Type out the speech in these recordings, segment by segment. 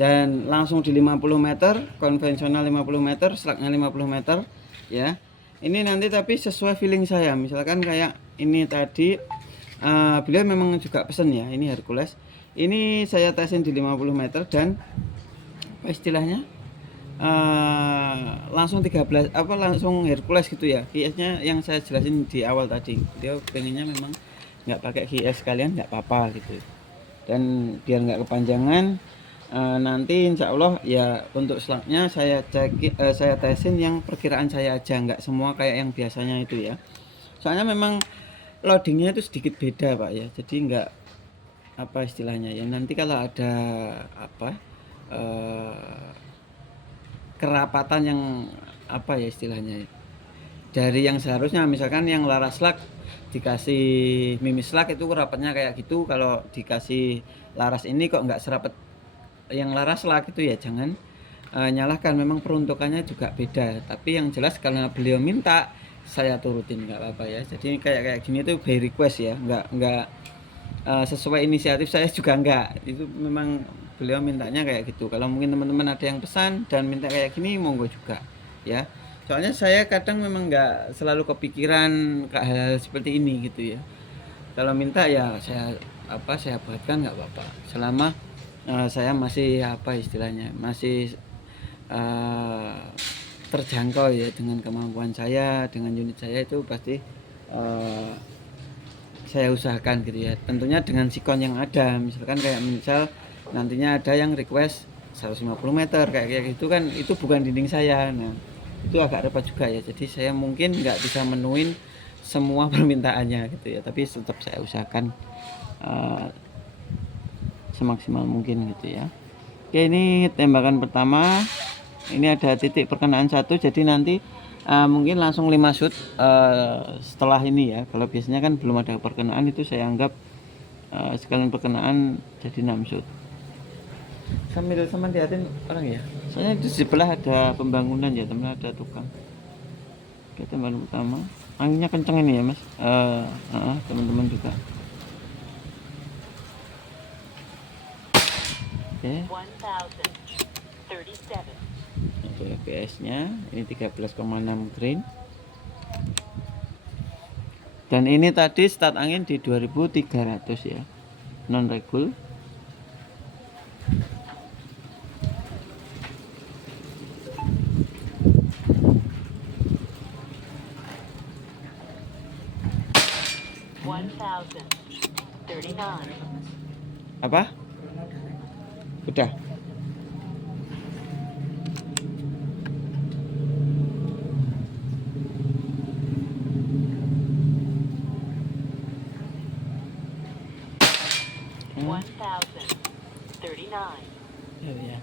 dan langsung di 50 meter, konvensional 50 meter, slugnya 50 meter ya. Ini nanti tapi sesuai feeling saya, misalkan kayak ini tadi beliau memang juga pesen ya, ini Hercules. Ini saya tesin di 50 meter dan apa istilahnya, langsung 13 apa langsung Hercules gitu ya. QS-nya yang saya jelasin di awal tadi, dia pengennya memang nggak pakai QS sekalian nggak apa-apa gitu, dan biar nggak kepanjangan. Nanti insya Allah ya untuk slugnya saya cek, saya tesin yang perkiraan saya aja, nggak semua kayak yang biasanya itu ya, soalnya memang loadingnya itu sedikit beda Pak ya, jadi nggak apa istilahnya ya, nanti kalau ada apa kerapatan yang apa ya istilahnya, dari yang seharusnya misalkan yang laras slug dikasih mimis slug itu rapatnya kayak gitu, kalau dikasih laras ini kok nggak serapet yang laras slug itu ya jangan nyalahkan, memang peruntukannya juga beda, tapi yang jelas karena beliau minta saya turutin nggak apa-apa ya. Jadi kayak gini tuh by request ya, nggak sesuai inisiatif saya juga enggak, itu memang beliau mintanya kayak gitu. Kalau mungkin teman-teman ada yang pesan dan minta kayak gini monggo juga ya, soalnya saya kadang memang nggak selalu kepikiran hal-hal seperti ini gitu ya. Kalau minta ya saya buatkan nggak apa-apa, selama saya masih apa istilahnya masih terjangkau ya, dengan kemampuan saya, dengan unit saya itu pasti saya usahakan gitu ya, tentunya dengan sikon yang ada. Misalkan kayak misal nantinya ada yang request 150 meter kayak gitu kan, itu bukan dinding saya, nah itu agak repot juga ya. Jadi saya mungkin nggak bisa menuin semua permintaannya gitu ya, tapi tetap saya usahakan semaksimal mungkin gitu ya. Oke, ini tembakan pertama, ini ada titik perkenaan 1, jadi nanti mungkin langsung 5 shoot setelah ini ya. Kalau biasanya kan belum ada perkenaan, itu saya anggap sekalian perkenaan jadi 6 shoot. Sambil sama liatin orang ya, soalnya itu sebelah ada pembangunan ya teman, ada tukang. Oke, tembakan pertama, anginnya kenceng ini ya mas, teman-teman juga. Oke, 1037. untuk fps nya ini 13,6 grain, dan ini tadi start angin di 2300 ya, non regul. Apa? Udah. Ya.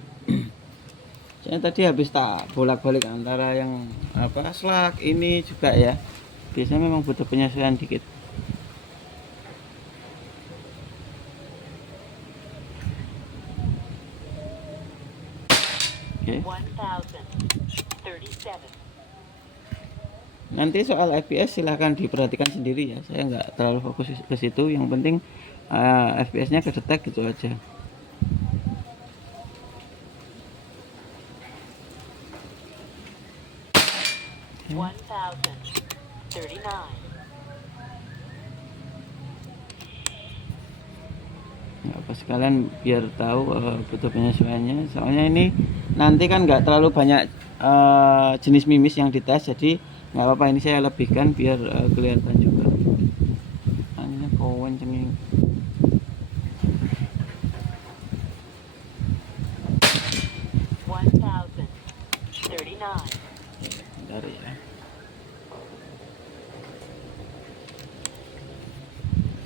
Saya tadi habis tak bolak-balik antara yang apa slug ini juga ya. Biasanya memang butuh penyesuaian dikit. Oke. Nanti soal FPS silahkan diperhatikan sendiri ya. Saya nggak terlalu fokus ke situ. Yang penting FPS-nya kedetek gitu aja. Nggak apa, sekalian biar tahu butuh penyesuaiannya. Soalnya ini nanti kan nggak terlalu banyak jenis mimis yang dites, jadi nggak apa-apa ini saya lebihkan biar kelihatan juga. Anginnya kawan cengeng. Bentar ya.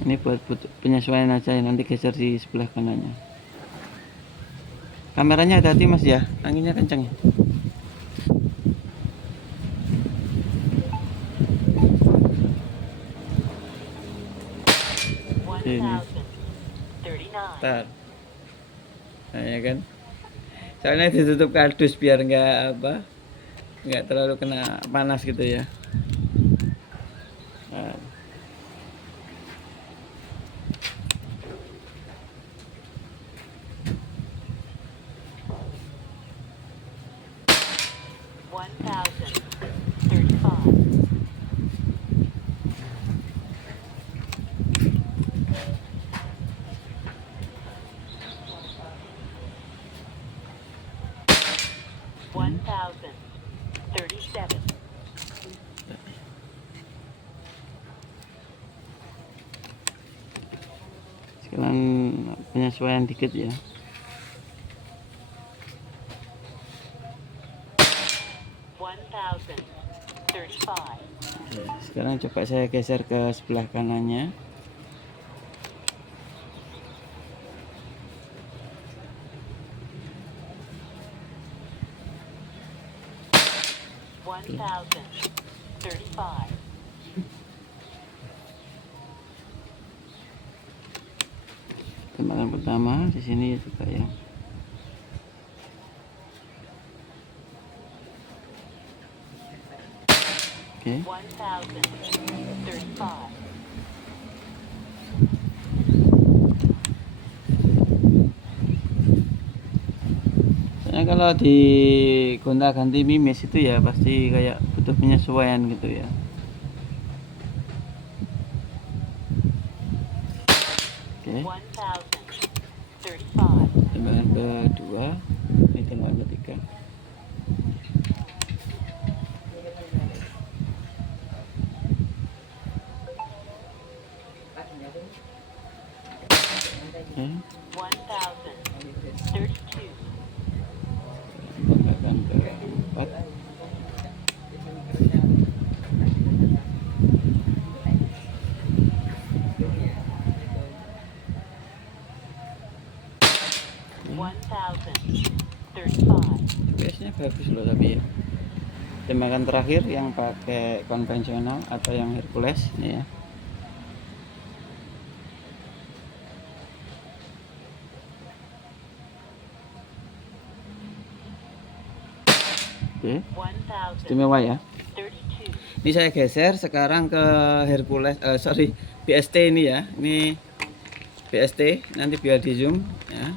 Ini buat penyesuaian aja ya, nanti geser di sebelah kanannya. Kameranya hati-hati mas ya, anginnya kencang ya. Ini. Tar. Nah ya kan. Soalnya ditutup kardus biar nggak terlalu kena panas gitu ya. Nah. 1035. Oke. 1037. Sekarang penyesuaian dikit ya. 1035. Oke, sekarang coba saya geser ke sebelah kanannya. One thousand thirty-five. Tembakan pertama di sini juga ya. Oke. 1035. Soalnya kalau di gonta-ganti mimis itu ya pasti kayak butuh penyesuaian gitu ya. Oke. 1035. Tembakan kedua, ini tembakan ketiga. Oke. 1032. Tembakan keempat. One thousand thirty-five. FPS-nya bagus loh tapi ya. Tembakan terakhir yang pakai konvensional atau yang Hercules nih ya. Oke, istimewa ya. 1032. Ini saya geser sekarang ke Hercules, sorry, BST ini ya. Ini BST, nanti biar di zoom ya.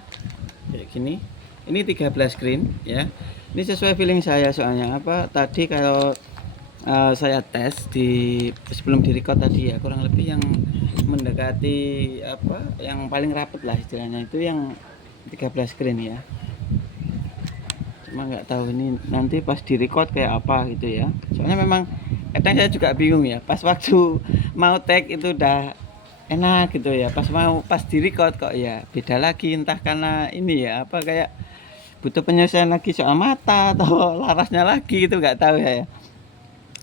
Kayak gini. Ini 13 screen ya. Ini sesuai feeling saya soalnya apa tadi kalau saya tes di sebelum di record tadi ya, kurang lebih yang mendekati apa yang paling rapet lah istilahnya itu yang 13 screen ya. Cuma nggak tahu ini nanti pas di record kayak apa gitu ya, soalnya memang kadang saya juga bingung ya, pas waktu mau tag itu udah enak gitu ya, pas di record kok ya beda lagi, entah karena ini ya apa kayak butuh penyesuaian lagi soal mata atau larasnya lagi itu nggak tahu ya.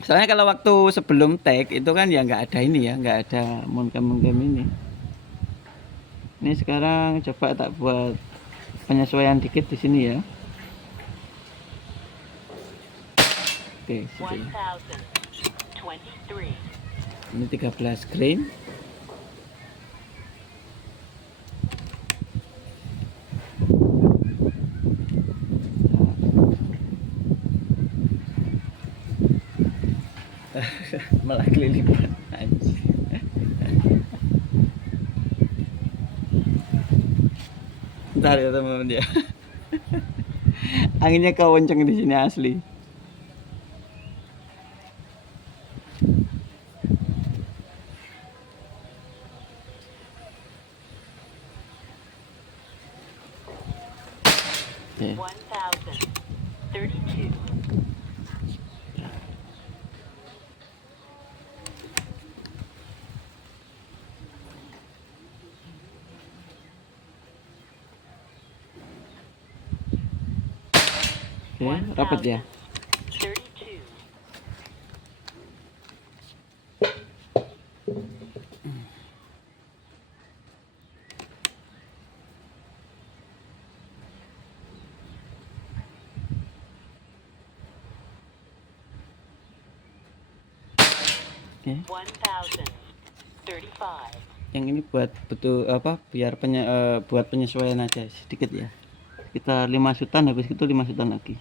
Soalnya kalau waktu sebelum tag itu kan ya nggak ada ini ya, nggak ada moncam ini. Ini sekarang coba tak buat penyesuaian dikit di sini ya. Oke, situ. 1023. Ini 13 screen. Malah kelilipan anjing. Bentar ya teman-teman ya. Anginnya kenceng di sini asli. Oke. 1032. Oke, rapat ya. 32. Oke. 1035. Yang ini buat betul apa biar buat penyesuaian aja sedikit ya. Kita 5 sutan, habis itu 5 sutan lagi.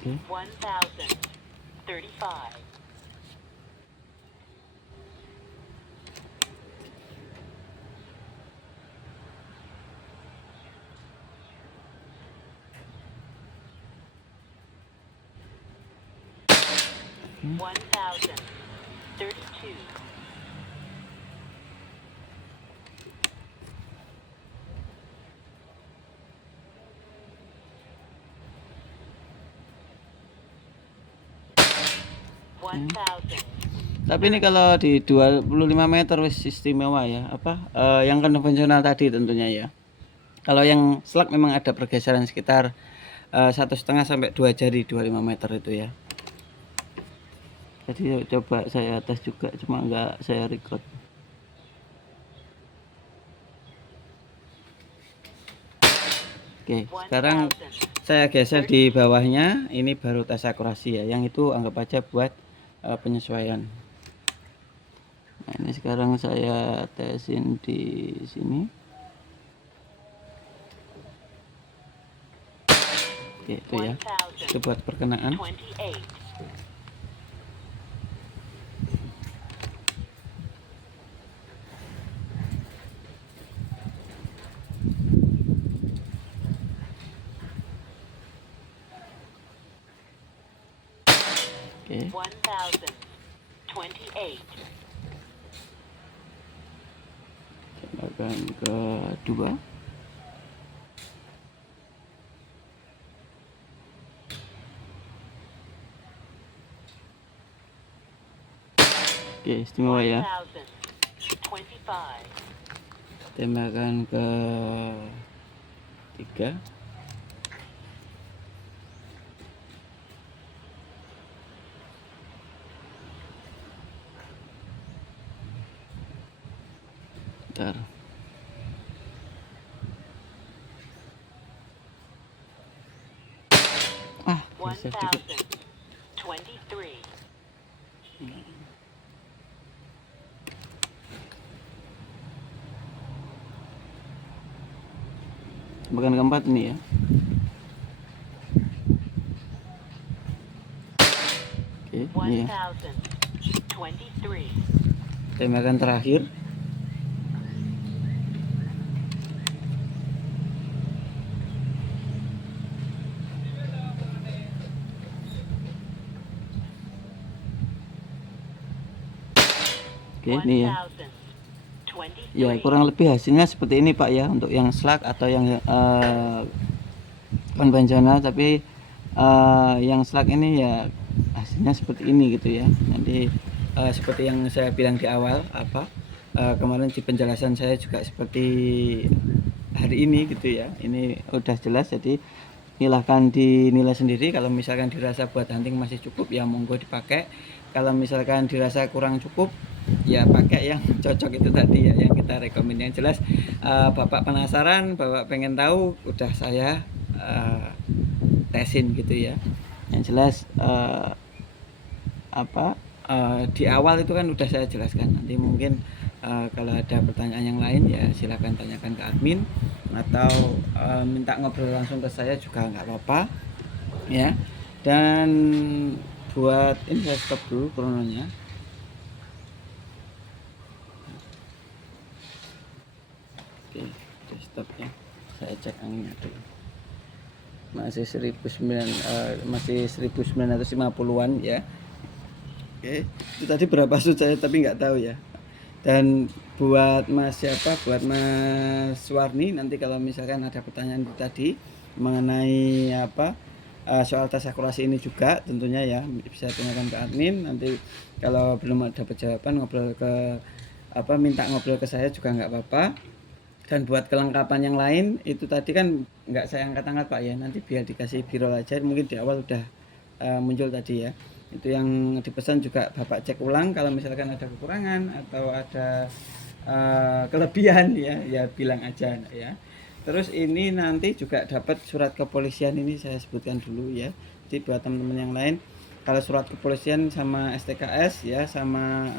Oke. 1035. 32. Hmm. 1000. Tapi ini kalau di 25 meter wis istimewa ya, yang konvensional tadi tentunya ya. Kalau yang slug memang ada pergeseran sekitar 1,5 sampai 2 jari 25 meter itu ya. Jadi coba saya tes juga, cuma nggak saya record. Oke, sekarang 1000. saya geser di bawahnya. Ini baru tes akurasi ya. Yang itu anggap aja buat penyesuaian. Nah, ini sekarang saya tesin di sini. Oke, itu ya. Itu buat perkenaan. 28. Oke. 1028. Akan kedua. Oke, istimewa ya. 1025. Tembakan ke 3. Bentar. Geser dikit. 1023. Tembakan keempat ini ya. Oke, ini ya. 1023. Tembakan terakhir. Oke, ini ya. 1023. Ya, kurang lebih hasilnya seperti ini Pak ya, untuk yang slug atau yang konvensional. Tapi yang slug ini ya hasilnya seperti ini gitu ya. Nanti seperti yang saya bilang di awal, kemarin di penjelasan saya juga seperti hari ini gitu ya. Ini udah jelas, jadi silahkan dinilai sendiri. Kalau misalkan dirasa buat hunting masih cukup ya monggo dipakai. Kalau misalkan dirasa kurang cukup ya pakai yang cocok itu tadi ya, yang kita rekomend. Yang jelas Bapak penasaran, Bapak pengen tahu, udah saya tesin gitu ya. Yang jelas di awal itu kan udah saya jelaskan. Nanti mungkin kalau ada pertanyaan yang lain ya silakan tanyakan ke admin, atau minta ngobrol langsung ke saya juga nggak apa-apa ya. Dan buat ini saya stop dulu krononya. Oke, stop ya. Saya cek anginnya dulu. Masih 1950-an ya. Oke, itu tadi berapa shoot saya tapi nggak tahu ya. Dan buat Mas Mas Warni, nanti kalau misalkan ada pertanyaan tadi mengenai soal tes akurasi ini juga tentunya ya bisa tanyakan ke admin. Nanti kalau belum dapat jawaban minta ngobrol ke saya juga nggak apa-apa. Dan buat kelengkapan yang lain itu tadi kan nggak saya angkat-angkat Pak ya, nanti biar dikasih biro aja, mungkin di awal udah muncul tadi ya. Itu yang dipesan juga Bapak cek ulang, kalau misalkan ada kekurangan atau ada kelebihan ya bilang aja ya. Terus ini nanti juga dapat surat kepolisian, ini saya sebutkan dulu ya. Jadi buat teman-teman yang lain, kalau surat kepolisian sama STKS ya, sama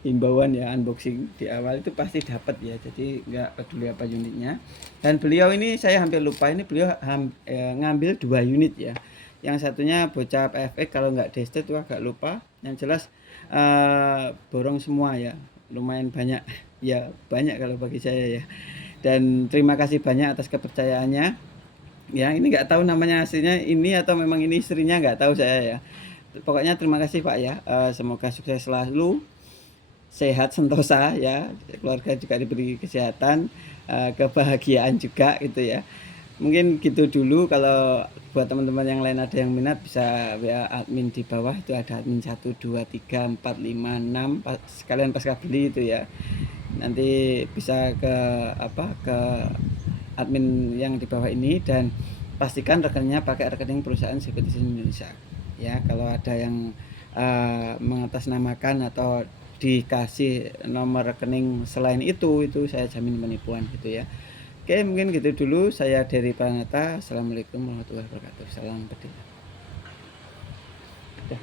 himbauan ya, unboxing di awal itu pasti dapat ya. Jadi nggak peduli apa unitnya. Dan beliau ini saya hampir lupa, ini beliau ngambil 2 unit ya. Yang satunya bocah PFX, kalau nggak Desta itu agak lupa. Yang jelas borong semua ya, lumayan banyak ya, banyak kalau bagi saya ya. Dan terima kasih banyak atas kepercayaannya ya. Ini nggak tahu namanya aslinya ini atau memang ini istrinya, nggak tahu saya ya. pokoknya terima kasih Pak ya, semoga sukses selalu, sehat sentosa ya, keluarga juga diberi kesehatan, kebahagiaan juga gitu ya. Mungkin gitu dulu, kalau buat teman-teman yang lain ada yang minat bisa WA admin di bawah, itu ada admin 1, 2, 3, 4, 5, 6, sekalian pasca beli itu ya. Nanti bisa ke admin yang di bawah ini, dan pastikan rekeningnya pakai rekening perusahaan Sekuritas Indonesia ya. Kalau ada yang mengatasnamakan atau dikasih nomor rekening selain itu saya jamin penipuan gitu ya. Oke, mungkin gitu dulu. Saya Dery Pranata. Assalamualaikum warahmatullahi wabarakatuh. Salam Berdiri.